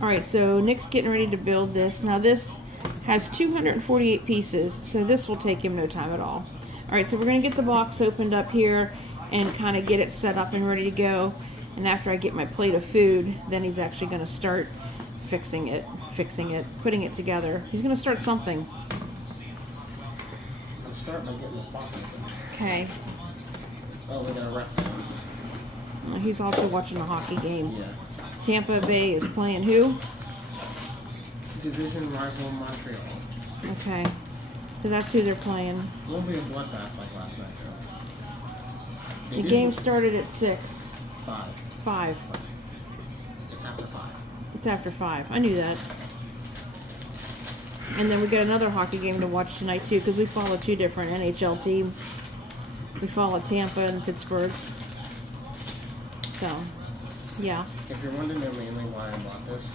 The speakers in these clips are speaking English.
Alright, so Nick's getting ready to build this. Now this has 248 pieces, so this will take him no time at all. Alright, so we're going to get the box opened up here and kind of get it set up and ready to go. And after I get my plate of food, then he's actually going to start fixing it, putting it together. He's going to start something. I'm starting by getting this box open. Okay. Oh, we got a ref. He's also watching a hockey game. Yeah. Tampa Bay is playing who? Division rival Montreal. Okay. So that's who they're playing. It won't be a bloodbath like last night, though. The game started at 6. 5. 5. It's after 5. It's after 5. I knew that. And then we got another hockey game to watch tonight, too, because we follow 2 different NHL teams. We follow Tampa and Pittsburgh. So, yeah. If you're wondering mainly why I bought this,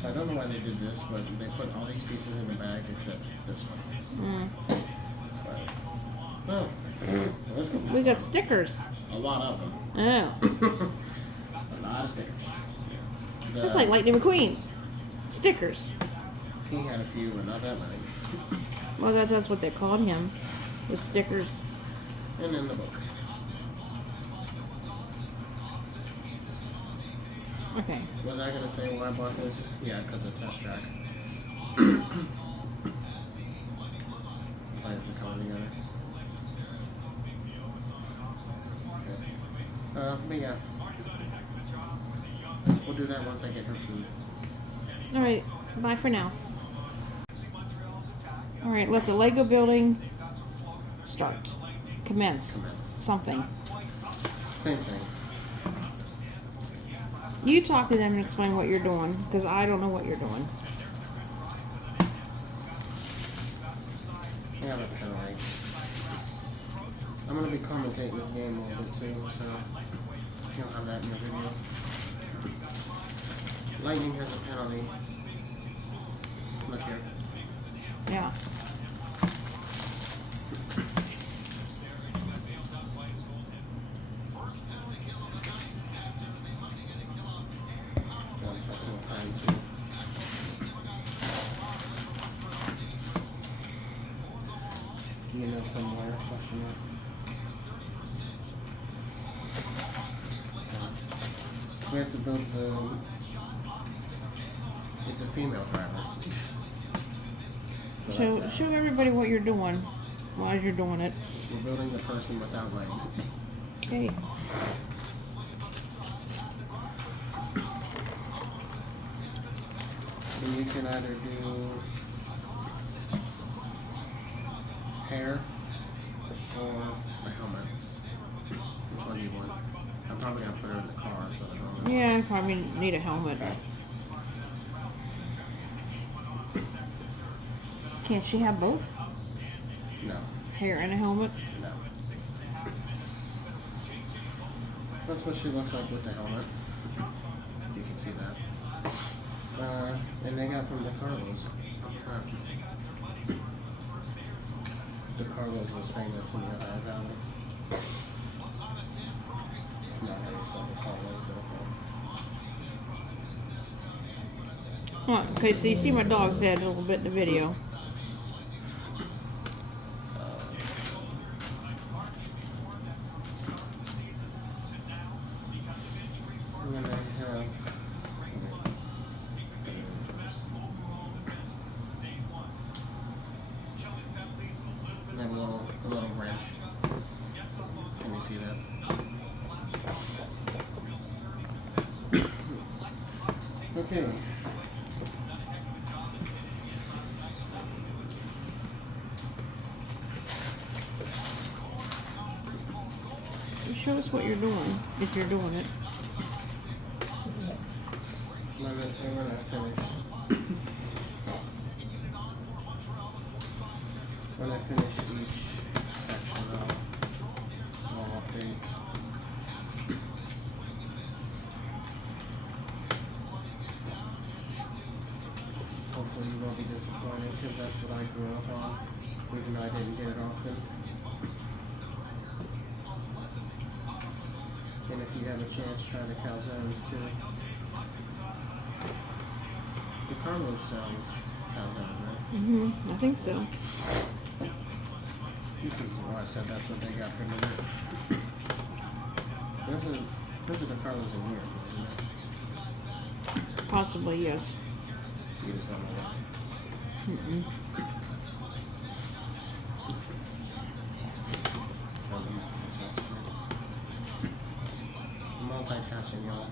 so I don't know why they did this, but they put all these pieces in the bag except this one. But, oh, We got stickers. a lot of them. Oh. A lot of stickers. That's like Lightning McQueen. Stickers. He had a few, but not that many. Well, that's what they called him. Was stickers. And in the book. Okay. Was I going to say why I bought this? Yeah, because of Test Track. Players to come together. But yeah. We'll do that once I get her food. Alright, bye for now. Alright, let the Lego building start. Commence. Something. Same thing. You talk to them and explain what you're doing, because I don't know what you're doing. Yeah, that's kind of right. I'm going to be commentating this game a little bit too, so you'll have that in the video. Lightning has a penalty. Look here. Yeah. You know from where? Question mark. We have to build the... It's a female driver. So Show everybody what you're doing while you're doing it. we're building the person without legs. Okay. And you can either do hair or a helmet. Which one do you want? I'm probably going to put her in the car so the helmet. Yeah, I probably need a helmet. Can't she have both? No. Hair and a helmet? No. That's what she looks like with the helmet. If you can see that. And they got from the Carlos. The Carlos was famous in the Ohio Valley. It's not how you spell the Carlos, but okay. Oh, okay, so you see my dog's head a little bit in the video. And then I have and then a little wrench. Can you see that? Okay. Show us what you're doing, if you're doing it. When I finish each section, I'll update. Hopefully you won't be disappointed, because that's what I grew up on, even though I didn't get it often. And if if you have a chance, try the calzones too. The Carlos sells calzones, right? I think so. This is why I said that's what they got for dinner. There's a Carlos in here, isn't there? Possibly, yes. You just don't know why. Multitasking, y'all.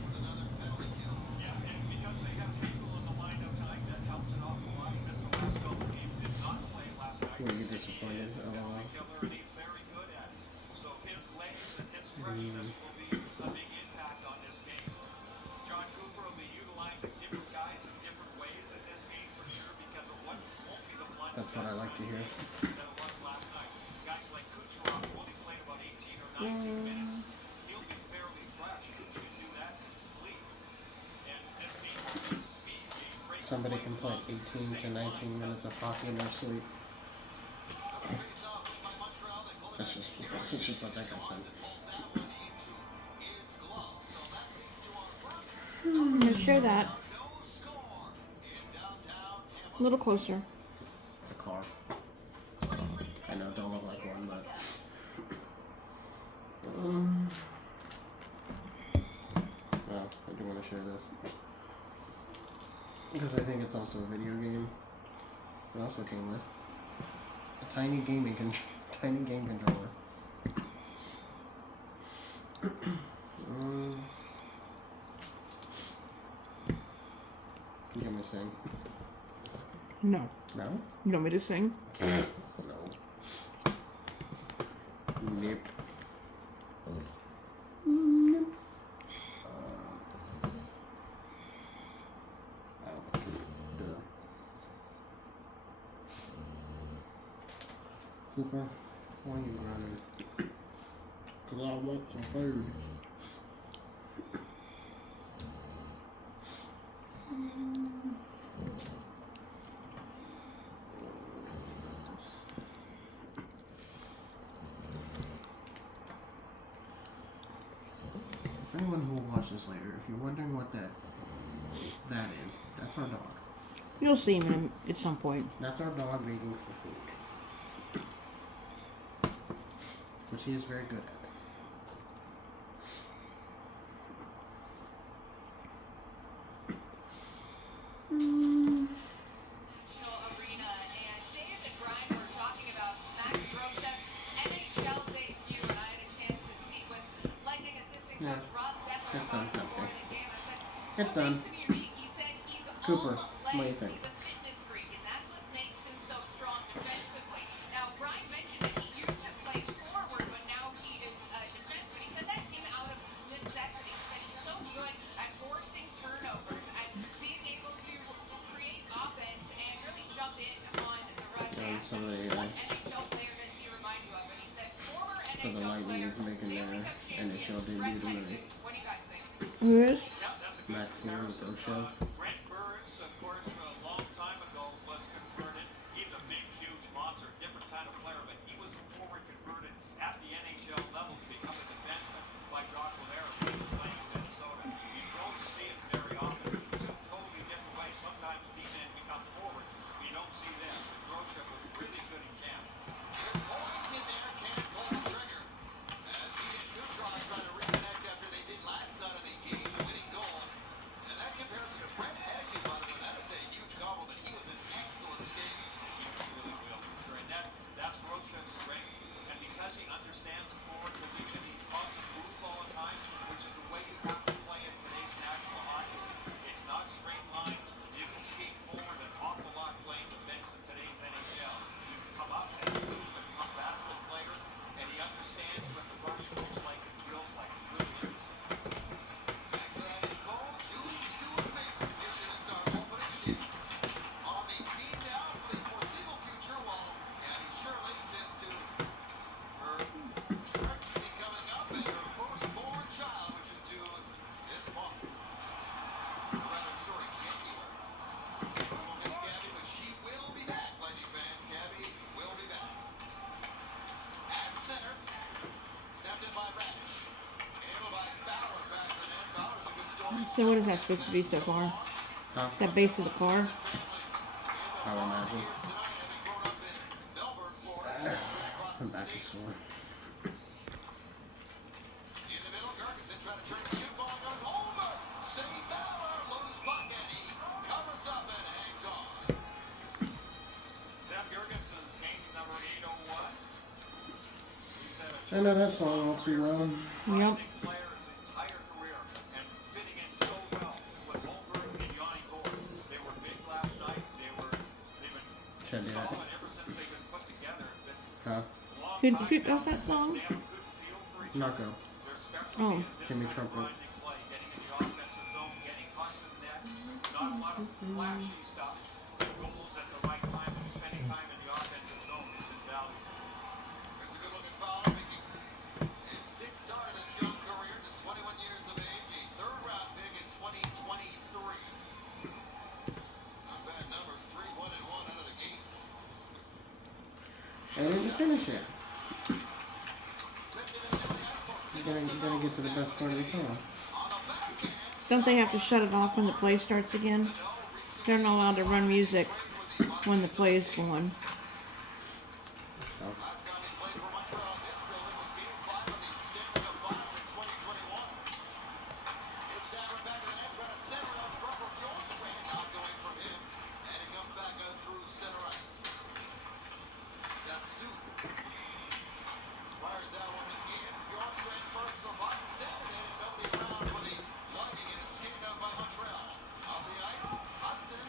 Were you disappointed? LOL. That's what I like to hear. Somebody can play 18 to 19 minutes of hockey in their sleep. That's just what that guy said. I'm going to share that. A little closer. It's a car. I know, don't look like one, but... Well, I do want to share this. Because I think it's also a video game. It also came with a tiny game controller. You got me saying? No. No? You want me to sing? No. Nope. Cooper, why are you running? Cause I want some food. Anyone who will watch this later, if you're wondering what that is, that's our dog. You'll see him at some point. That's our dog begging for food. Which he is very good at. Arena and Dave and Brian were talking about Max Groshev's NHL debut, and I had a chance to speak with Lightning assistant coach Rod Zettler about the morning game. I said, It's done. What makes him unique? He said he's Cooper, all what do you legs. think? He's a fitness freak, and that's what makes him so strong defensively. Now, Brian mentioned that he used to play forward, but now he is a defenseman. He said that came out of necessity. He said he's so good at forcing turnovers and being able to create offense and really jump in on the rush. And Asked some of him, the, what NHL player does he remind you of? And he said, former so the NHL Lightning player, is making Stanley their Cup champion, NHL debut Brett tonight. Hutton. What do you guys think? Who is? Maxime with Oshev. Brent Burns, of course, a long time ago was converted. He's a big, huge monster, different kind of player, but he was forward converted at the NHL level to become a defenseman by Jacques Valera when he was playing in Minnesota. You don't see it very often. Two totally different ways. Sometimes D-men become forwards. You don't see them. Groshek was really good in camp. There's points in there, can't pull the trigger. As he and Kucherov trying to reconnect after they did last night of the game, the winning goal. And that comparison to Brent So what is that supposed to be so far? Huh? That base of the car? I would imagine. Melbourne, Florida. My back is sore. In the middle, Gergensen trying to trade the two ball goes over. Save Fowler, loose puck, and he covers up and hangs on. Sam Jurgensen's game number 801. He's had a I know that song all too well. Yep. tremendous player his entire career and fitting in so well with Holmberg and Yanni Gourde. They were big last night. They've been Should do that. solid ever since they've been put together. Been Huh? a long Who time does now. that song? They have a good feel for each Knocko. other. Their specialty Oh. is this Jimmy kind of Trumpet. grinding play, getting in the offensive zone, getting pucks in net. Not a lot of flashy stuff. Goals at the right time and spending time in the offensive zone is invaluable. It's a good-looking Fowler making his sixth start in his young career, just 21 years of age, a third-round pick in 2023. Not bad numbers, 3-1-1 out of the gate. I didn't finish it. You gotta get to the best part of the song. Don't they have to shut it off when the play starts again? They're not allowed to run music when the play is going. So, Last time he played for Montreal in this building was Game 5 of the Stanley Cup Finals in 2021. It's Savard back to the net, trying to center it up front for Bjornsson. Knocked away from him, and it comes back out through center ice. That's Stu. Fires that one in. Bjornsson first the puck, centered it, and nobody around for the Lightning, and it's skated out by Montreal. Off the ice, Hudson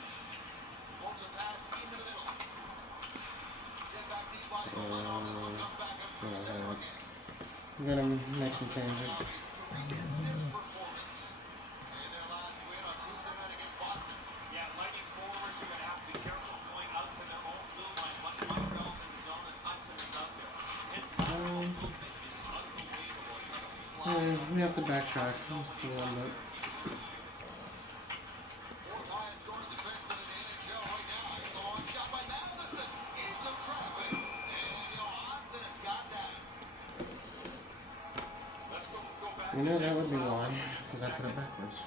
pulls a pass into the middle. Sent back deep by Colorado. This one comes back up through center again. I'm gonna make some changes. Three-assist performance in their last win on Tuesday night against Boston. Yeah, Lightning forwards are going to have to be careful going out to their own blue line. Montreal's in the zone and Hudson is out there. His lateral movement is unbelievable. He's gonna fly. We have to backtrack just a little bit. Fourth highest scoring defenseman in the NHL right now. Here's a long shot by Matheson into traffic, and Johansson has got that. Let's go back. You know that would be why, because I put it backwards.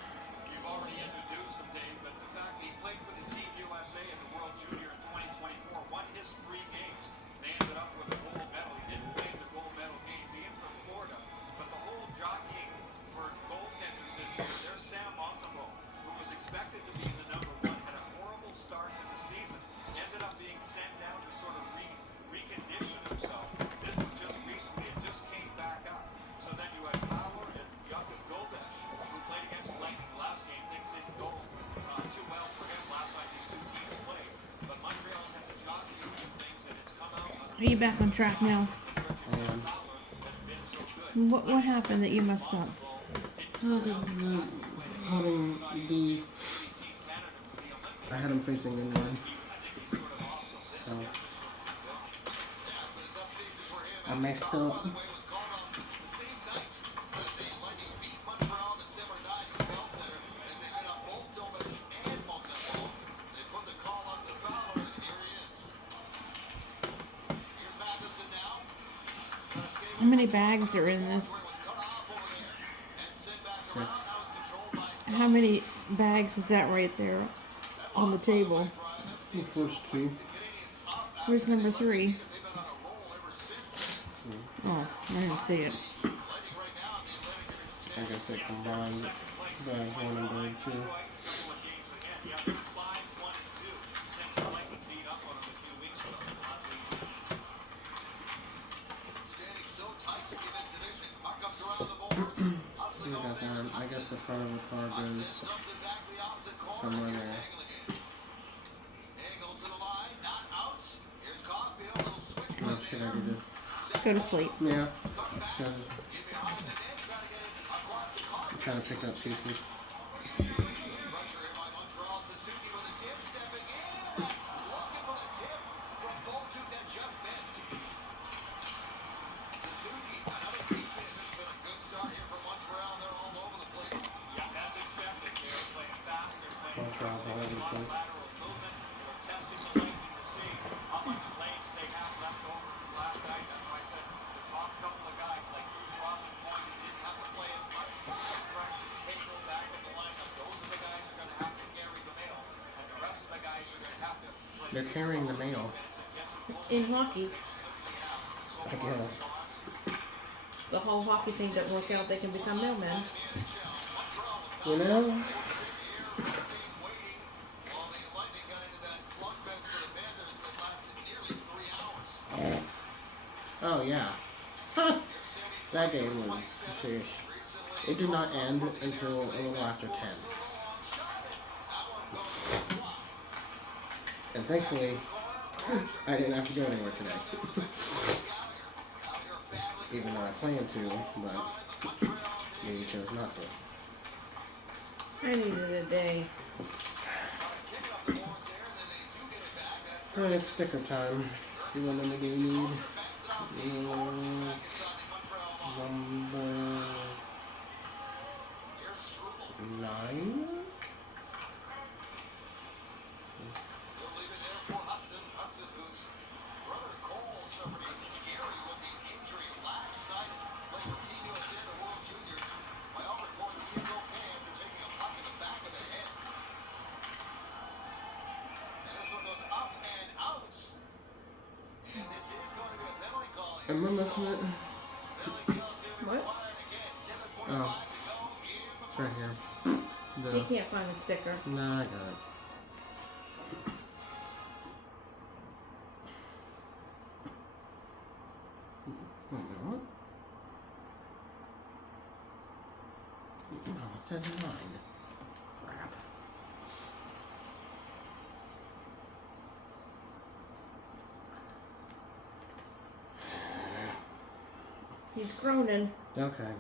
You've already introduced him, Dave, but the fact that he played for the Team USA in the World Junior in 2024, won his 3 games, they ended up with a gold medal. He didn't win the gold medal game being from Florida, but the whole jockeying for goaltenders this year, there's Sam Montembeault, who was expected to be the number 1, had a horrible start to the season, ended up being sent down to sort of recondition himself. This was just recently, it just came back up. So then you had Fowler and Jakub Goldesh, who played against Lightning last game. Things didn't go too well for him last time these two teams played. But Montreal's had to jockey a few things, and it's come out under Are you back on track now? And Fowler that's been so good. What happened that you messed up? having the, I had him facing inward. So, But it's up season for him. I messed By the up. way, was called up the same night that the Lightning beat Montreal December 9th at Bell Center as they beat up both Domic and Montembeault. They put the call on to Fowler, and here he is. Here's Matheson now. Trying to skate How many bags are in this? where it was cut off over there and sent back 6. around. Now it's controlled by How many bags is that right there on the table? Brian. That's The first 2. the Canadians up. Where's number 3? They've been on a roll ever since. Oh, I didn't see it. Lightning right now in the Atlantic Division I guess they combined bags 1 and bag 2. standing so tight in this division. Puck comes around the boards. Hustling You over got there. that. I guess the front of the car Hudson goes dumps it back the opposite corner. somewhere Here's there. Hagel again. Hagel to the line, not out. Here's Caulfield, little switch What play should I there. do? Go to sleep. Yeah, Cut back. because Get behind the net, trying to get it across the car. I'm trying to pick up pieces. Pressure here by Montreal. Suzuki with a dip, stepping in. Looking for the tip from Bolduc that just missed. Suzuki, another defense. This has been a good start here for Montreal. They're all over the place. Montreal's all over the place. They're carrying the mail, In hockey, I guess. the whole hockey thing doesn't work out. They can become mailmen. You know? Oh, yeah. That game was fish. It did not end until a little after 10. And thankfully, I didn't have to go anywhere today. Even though I planned to, but maybe chose not to. I needed a day. Alright, it's sticker time. See what number do we need? Number 9? Am I missing it? What? Oh. It's right here. You can't find the sticker. Nah, I got it. Wait a minute, what? No, it says 9. Crap. He's groaning. Okay.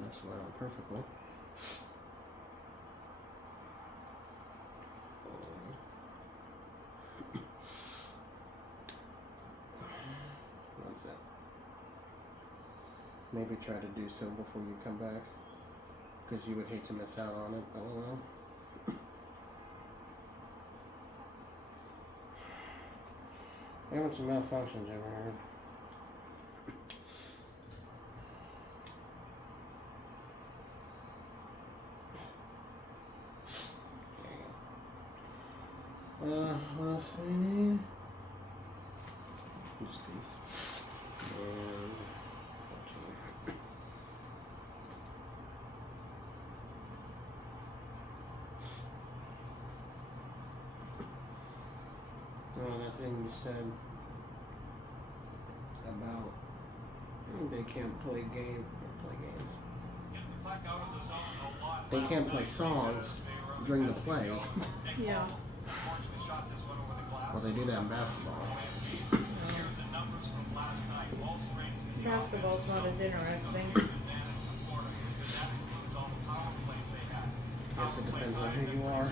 That's went on perfectly. That's it. Maybe try to do so before you come back, because you would hate to miss out on it. LOL. Having some malfunctions over here. What else do we need? Just these. And that thing you said about they can't play games. They can't play songs during the play. Yeah. Well, they do that in basketball. Basketball's not as interesting. Guess it depends on who you are.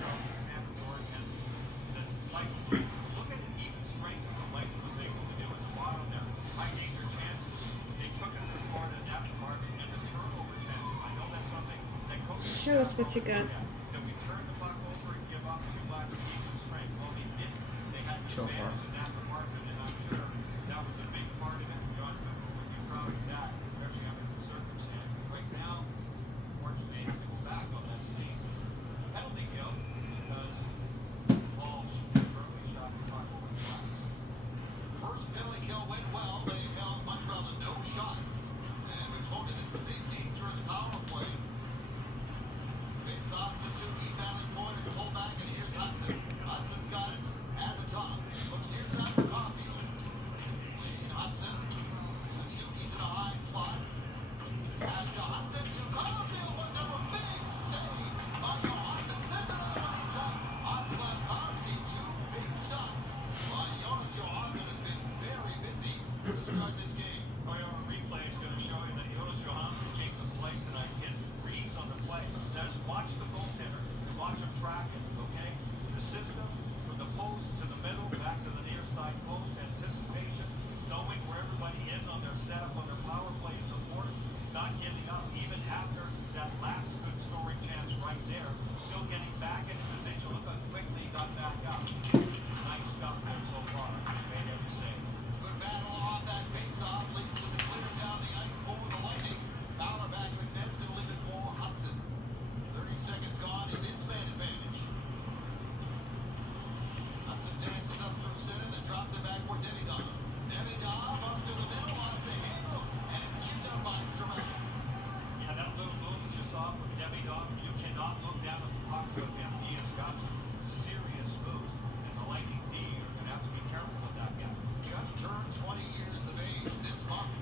Show us what you got. So far. First penalty kill went well. They held Montreal to no shots. And we're told that this is a dangerous power play. It's off Suzuki, battling for it. It's pulled back, and here's Hudson. Hudson's got it at the top. Looks near side for Caulfield. Wayne Hudson. Suzuki's in a high slot. Pass to Hudson to Caulfield, but there were big save by Johansson. There's another one in time on Slavkovsky. 2 big stops by Jonas Johansson has been very busy to start this game. Our replay is going to show you that Jonas Johansson came to play tonight. His reads on the play. Now just watch the goaltender. Watch him track it, okay? The system from the post to the middle, back to the near side, Demidov. Demidov up to the middle, off the handle, and it's chipped up by Surratt. Yeah, that little move that you saw from Demidov, you cannot look down at the puck with him. He has got some serious moves. And the Lightning D are going to have to be careful with that guy. Just turned 20 years of age this month.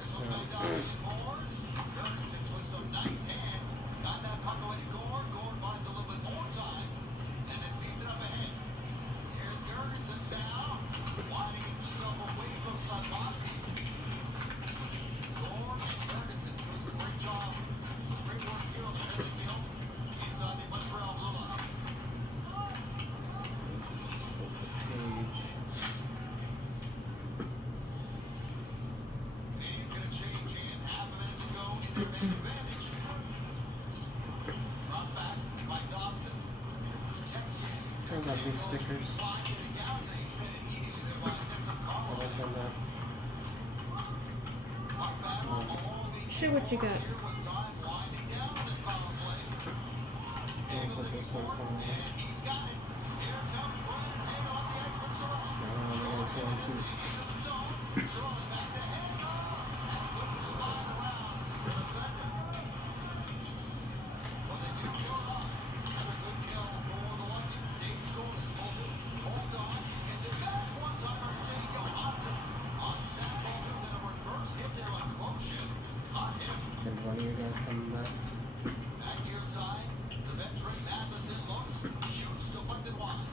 This one's back down to the boards. Ferguson's with some nice hands. Got that puck away to Gord. Gord buys a little bit more time. And then feeds it up ahead. Here's Gergensons now. Winding himself away from Slavkovsky. Gord and Ferguson doing a great job. Great work here on the midfield. Inside the Montreal blue line. Canadians going to change in half a minute to go in their main advantage. Brought back by Dobson. This is Texier. I got these stickers. Flying to the gallery. He's been immediately there by Stephen I Collins. was on that. Puck battle along the Show what you got. here with time winding down this power play. I'll put this one Ford, on. and he's got it. Here comes Brian Hagel on the ice with Surratt. There's one too. Throwing back to Hagel. And a good slide around the defender. Well, they do kill it up. Have a good kill for the Lightning. Stayed scoreless. Holds on. Gets it back. One-timer save. Johansson on Sam Bolton. Then a reverse hit there on close shift. Hot hit. Can one of you guys come back? Back near side, the veteran Matheson looks, shoots, deflected wide.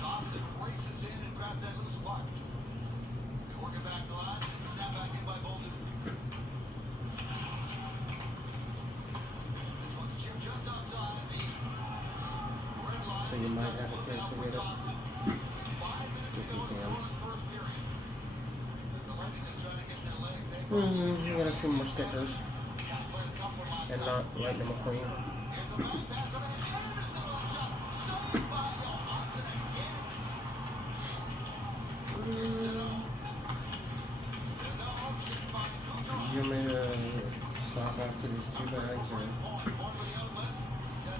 Thompson races in and grabs that loose puck. They work it back the line, and snap back in by Bolden. This one's chipped just outside the red line. So you might Inside have a the chance to post get it. Thompson. 5 minutes If to you go in can. scoreless first period. As the Lightning just trying to get their legs. They You got a few more stickers. played a tough one last And night. not Lightning McQueen. Here's a back pass of Anderson on a shot. Saved by Johansson again. You may stop after these two bags or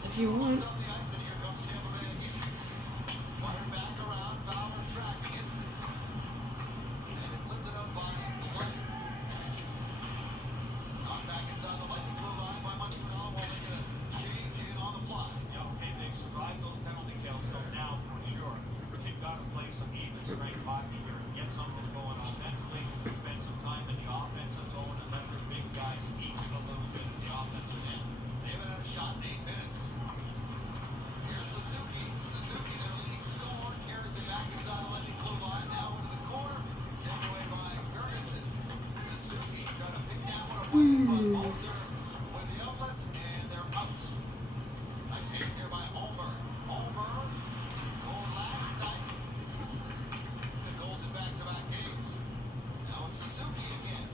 If you want. Yeah, okay, they've survived those penalty kills, so now for sure, they've got to play some even strength hockey here and get something going offensively, spend some time in the offensive zone and let their big guys eat a little bit in the offensive end. They haven't had a shot in 8 minutes. Here's Suzuki. Suzuki, their leading scorer, carries it back inside the Lightning blue line. Now into the corner. Taken away by Gergensen. Suzuki trying to pick that one away, but Bolter with the outlets, and they're out. Nice hit here by Holmberg. Holmberg scored last night. The goals in back-to-back games. Now it's Suzuki again.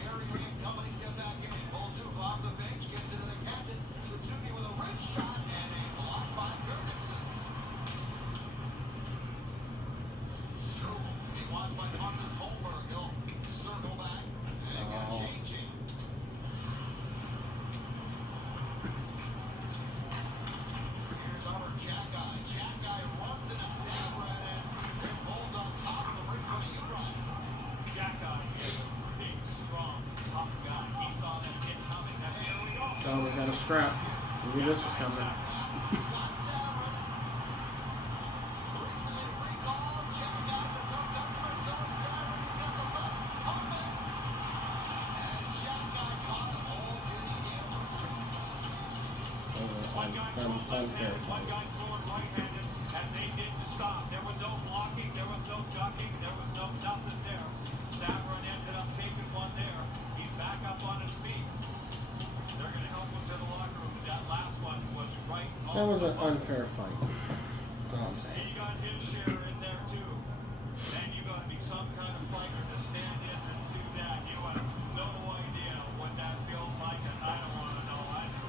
Gary and company step back in. Bolduc off the bench, gets into the captain. Suzuki with a wrist shot and a block by Gergensen. Struble being watched by Pontus Holmberg. He'll circle back and get a change in. Here's our Jack-Eye. Jack-Eye runs into Sabran and then pulls on top of the ring for the U-Run. Jack guy is a big, strong, tough guy. He saw that kid coming. That here we go. oh, we got a strap. We knew this was coming. Scott Sabran. Recently recalled. Jack-Eye's a tough customer, so is Sabran. He's got the left. Open. And Jack-Eye caught him all to the end. One guy throwing Unfair left-handed, one fight. guy throwing right-handed, and they didn't stop. There was no blocking, there was no ducking, there was no nothing there. Sabran ended up taking one there. He's back up on his feet. They're going to help him to the locker room. That last one was right on That was the an money. unfair fight. That's all I'm saying. He got his share in there too. And you got to be some kind of fighter to stand in and do that. You have no idea what that feels like, and I don't want to know either.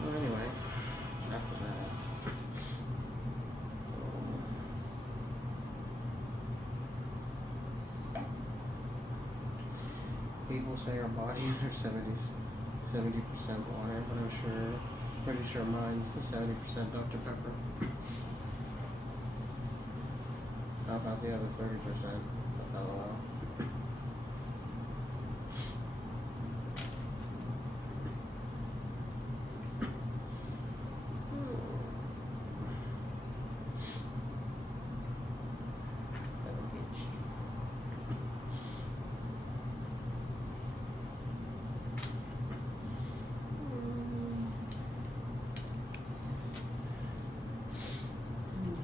Well, anyway, after that. People say our bodies are 70% water, but I'm sure pretty sure mine's 70% Dr. Pepper. How about the other 30%? LOL.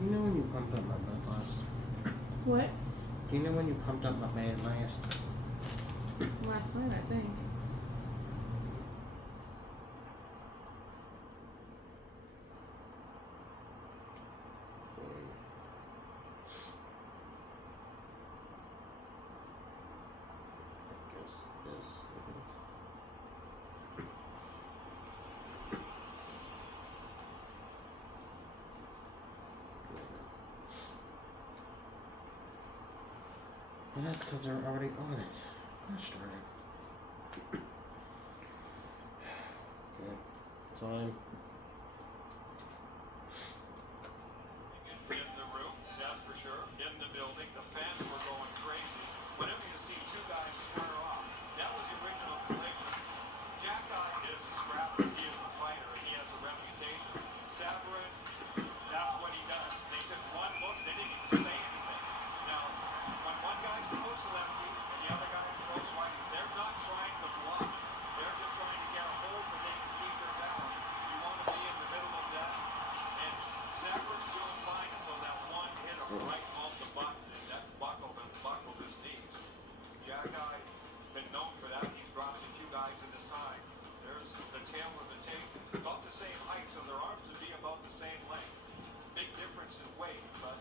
You know when you pumped up my bed last? What? Do you know when you pumped up my bed last? Last night, I think. And that's because they're already on it. Gosh darn it. Okay, fine. In the room, that's for sure. In the building, the fans were going crazy. Whenever you see two guys square off, that was the original collision. Jack Eye is a scrapper, he is a fighter, and he has a reputation. Saverin, that's what he does. They took one look, they didn't even say anything. Now, when one guy throws lefty and the other guy throws righty, they're not trying to block. They're just trying to get a hold so they can keep their balance. You want to be in the middle of that. And Saverin's doing fine until that one hit him right off the button, and that buckled his knees. Jack Eye has been known for that. He's dropped a few guys in his time. There's the tail of the tape. About the same height, so their arms would be about the same length. Big difference in weight, but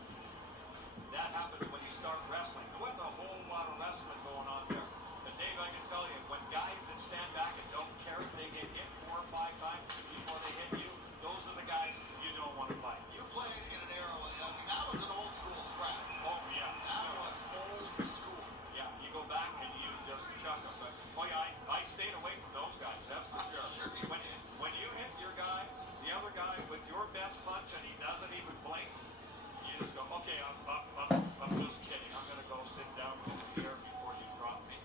that happens when you start wrestling. There wasn't a whole lot of wrestling going on there. But Dave, I can tell you, when guys that stand back and don't care if they get hit 4 or 5 times before they hit you, those are the guys you don't want to fight. You played in an era, I mean, that was an old school scrap. Oh, yeah. That was old school. Yeah, you go back and you just chuck them. But, boy, I stayed away from those guys, that's for sure. When you hit your guy, the other guy with your best punch and he doesn't even blink, you just go, okay, I'm just kidding. I'm going to go sit down over here before you drop me.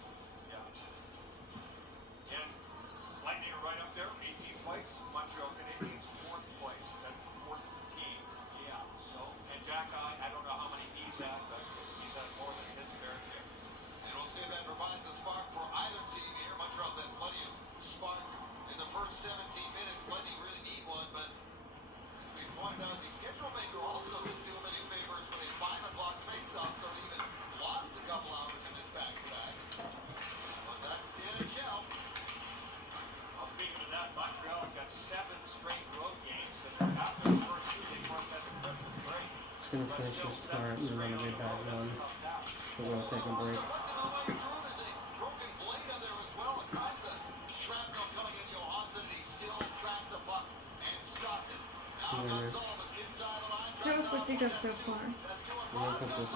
Yeah. And Lightning are right up there, 18 fights. Montreal Canadiens, 4th place. That's 14. Yeah. So, and Jack Eye, I don't know how many he's at, but he's had more than his fair share. And we'll see if that provides a spark for either team here. Montreal's had plenty of spark in the first 17 minutes. Lightning really need one, but as we pointed out, the schedule maker also didn't do them any favors when they finally blocked face-off, so they even lost a couple hours in this back-to-back. But that's the NHL. Well, speaking of that, Montreal got 7 straight road games. And after the first 2, they weren't at the Christmas break. Just gonna finish this part and then I'm gonna get back done. So we're gonna take a break. Working their way through, there's a broken blade out there as well. All kinds of shrapnel coming in Johansson, and he still tracked the puck and stopped it. Now Gonzalez inside the line. Show us what you got so far. That's two I'm gonna put this.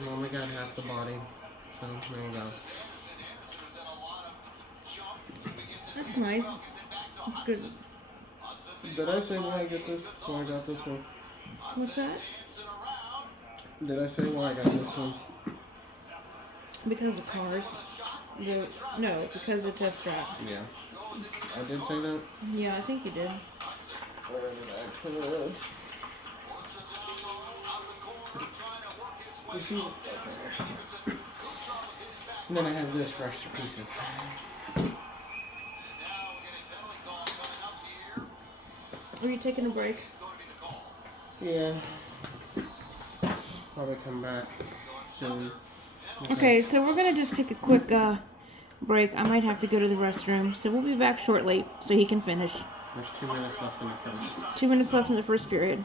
We only got half the body. So there you go. That's nice. That's good. Did I say why I get this? Why I got this one? What's that? Did I say why I got this one? Because of cars. No, because of test track. Yeah. I did say that? Yeah, I think you did. Where did I put it? You see? Okay. And then I have this for extra pieces. Are you taking a break? Yeah. Probably come back soon. Okay, so we're gonna just take a quick break. I might have to go to the restroom, so we'll be back shortly so he can finish. There's 2 minutes left in the first. 2 minutes left in the first period.